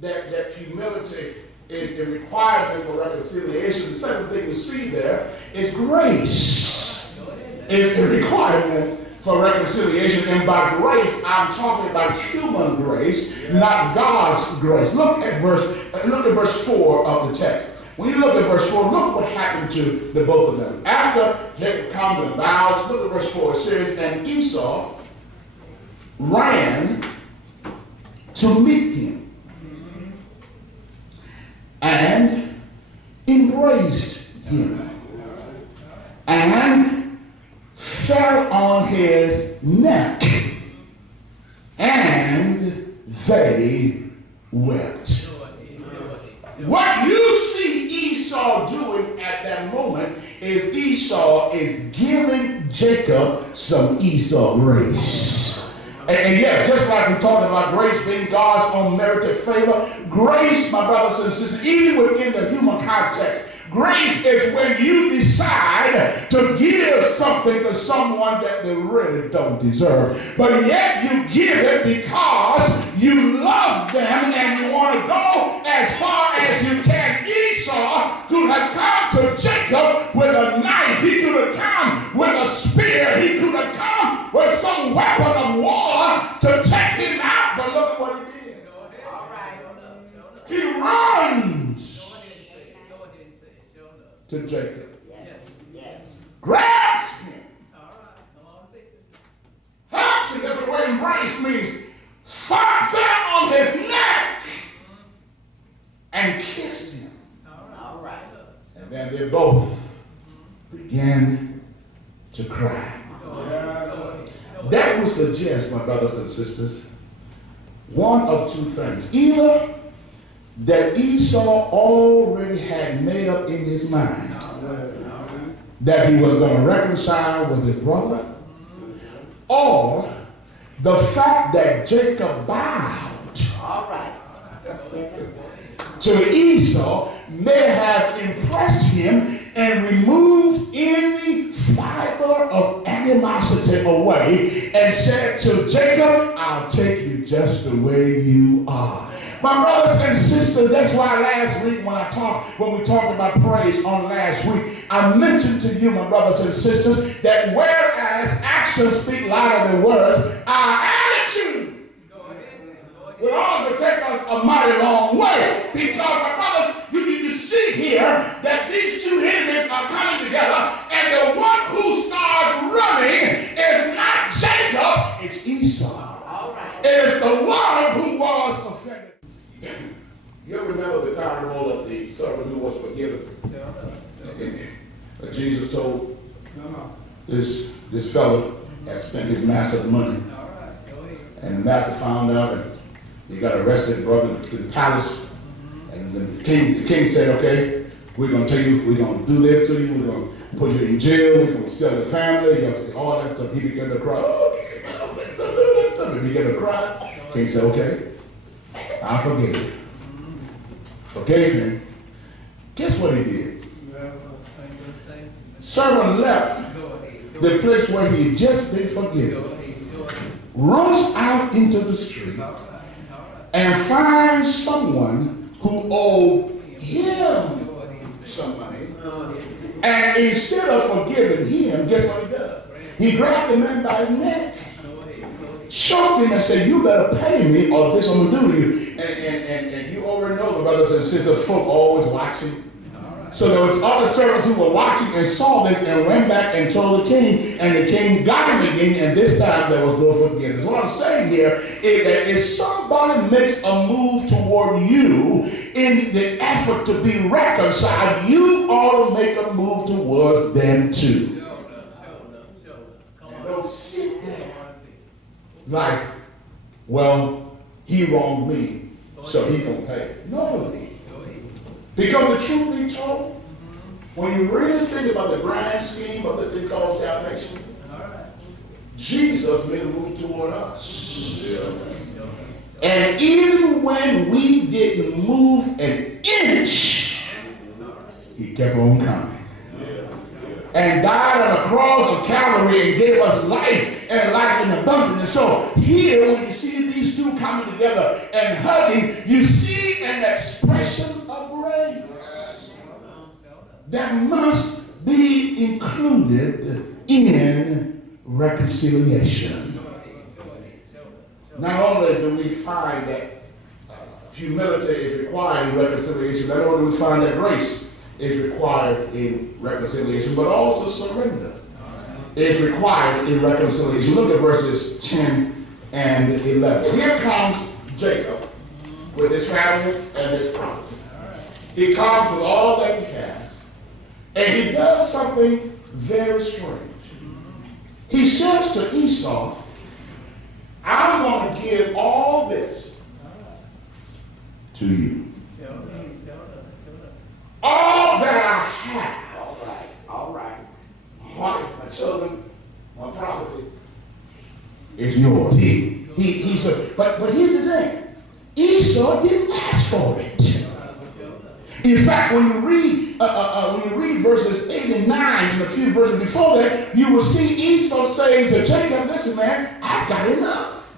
that humility is the requirement for reconciliation. The second thing we see there is grace. It's the requirement for reconciliation. And by grace, I'm talking about human grace, not God's grace. Look at verse 4 of the text. When you look at verse 4, look what happened to the both of them. After Jacob come and vows, look at verse 4. It says, and Esau ran to meet him and embraced him and fell on his neck, and they wept. What you see Esau doing at that moment is Esau is giving Jacob some Esau grace. And yes, just like we talked about grace being God's unmerited favor, grace, my brothers and sisters, even within the human context, grace is when you decide to give something to someone that they really don't deserve. But yet you give it because you love them and you want to go as far as you can. Esau could have come to Jacob with a knife. He could have come with a spear. He could have come with some weapon of war to take him out. But look at what he did. He runs to Jacob. Grabs him. Hugs him. That's what the word embrace means. Falls out on his neck and kissed him. And then they both began to cry. That would suggest, my brothers and sisters, one of two things. Either that Esau already had made up in his mind that he was going to reconcile with his brother, or the fact that Jacob bowed to Esau may have impressed him and removed any fiber of animosity away and said to Jacob, I'll take you just the way you are. My brothers and sisters, that's why last week when we talked about praise on last week, I mentioned to you, my brothers and sisters, that whereas actions speak louder than words, our attitude will also take us a mighty long way. Because, my brothers, you see here that these two enemies are coming together, and the one who starts running is not Jacob, it's Esau. It is the one who was offended. You ever remember the parable of the servant who was forgiven? Jesus told this fellow had spent his master's money, and the master found out and he got arrested and brought him to the palace. And the king said, okay, we're going to tell you, we're going to do this to you, we're going to put you in jail, we're going to sell your family, all that stuff. He began to cry. He began to cry. King said, okay, I forgive you. Forgave him. Guess what he did? Servant left the place where he had just been forgiven, runs out into the street, and finds someone who owed him some money. And instead of forgiving him, guess what he does? He grabbed the man by the neck, choked him and said, you better pay me or this I'm going to do to you. And you already know the brothers and sisters, folk always watching. So there was other servants who were watching and saw this and went back and told the king, and the king got him again, and this time there was no forgiveness. What I'm saying here is that if somebody makes a move toward you in the effort to be reconciled, you ought to make a move towards them too. And don't sit there like, well, he wronged me, so he gonna pay. No. Because the truth be told, when you really think about the grand scheme of this thing called salvation, Jesus made a move toward us. And even when we didn't move an inch, he kept on coming. And died on the cross of Calvary and gave us life and life in abundance. And so here, when you see these two coming together and hugging, you see be an expression of grace that must be included in reconciliation. Not only do we find that humility is required in reconciliation, not only do we find that grace is required in reconciliation, but also surrender is required in reconciliation. Look at verses 10 and 11. Here comes Jacob with his family and his property. He comes with all that he has, and he does something very strange. He says to Esau, I'm going to give all this to you. All that I have, all right, my children, my property is yours. He said, but here's the thing. Esau didn't ask for it. In fact, when you read verses 8 and 9 and a few verses before that, you will see Esau saying to Jacob, listen, man, I've got enough.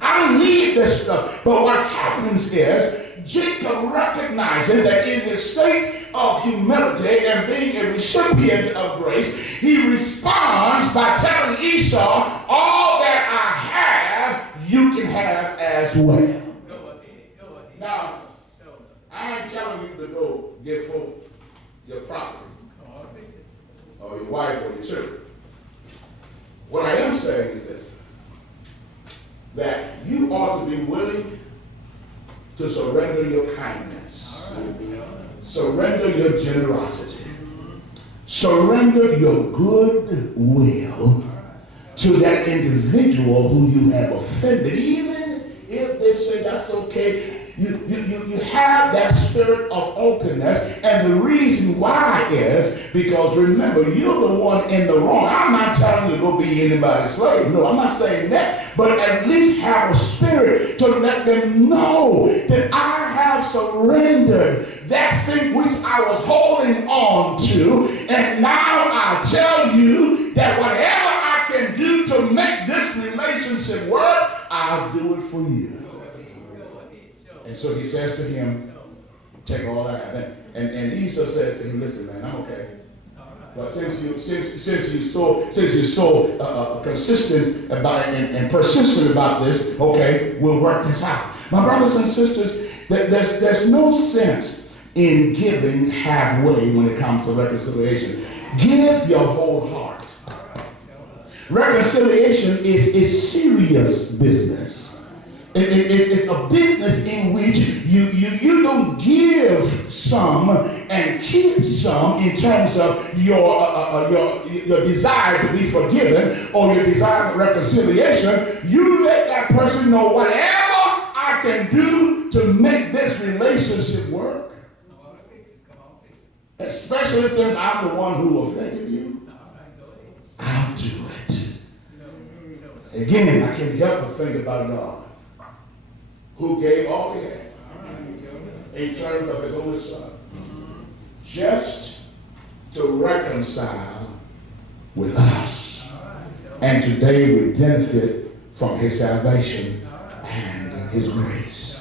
I don't need this stuff. But what happens is Jacob recognizes that in his state of humility and being a recipient of grace, he responds by telling Esau, all that I have, you can have as well. Now, I ain't telling you to go give folk your property or your wife or your children. What I am saying is this, that you ought to be willing to surrender your kindness, surrender your generosity, surrender your good will to that individual who you have offended, even if they say that's okay. You have that spirit of openness, and the reason why is because, remember, you're the one in the wrong. I'm not telling you to go be anybody's slave. No, I'm not saying that. But at least have a spirit to let them know that I have surrendered that thing which I was holding on to, and now I tell you that whatever I can do to make this relationship work, I'll do it for you. And so he says to him, take all I have. And Esau says to him, listen, man, I'm okay. But since you're so consistent about and persistent about this, okay, we'll work this out. My brothers and sisters, there's no sense in giving halfway when it comes to reconciliation. Give your whole heart. Reconciliation is serious business. It's a business in which you don't give some and keep some in terms of your desire to be forgiven or your desire for reconciliation. You let that person know whatever I can do to make this relationship work. Especially since I'm the one who offended you. I'll do it. Again, I can't help but think about God, who gave all he had in terms of his only son, just to reconcile with us. And today we benefit from his salvation and his grace.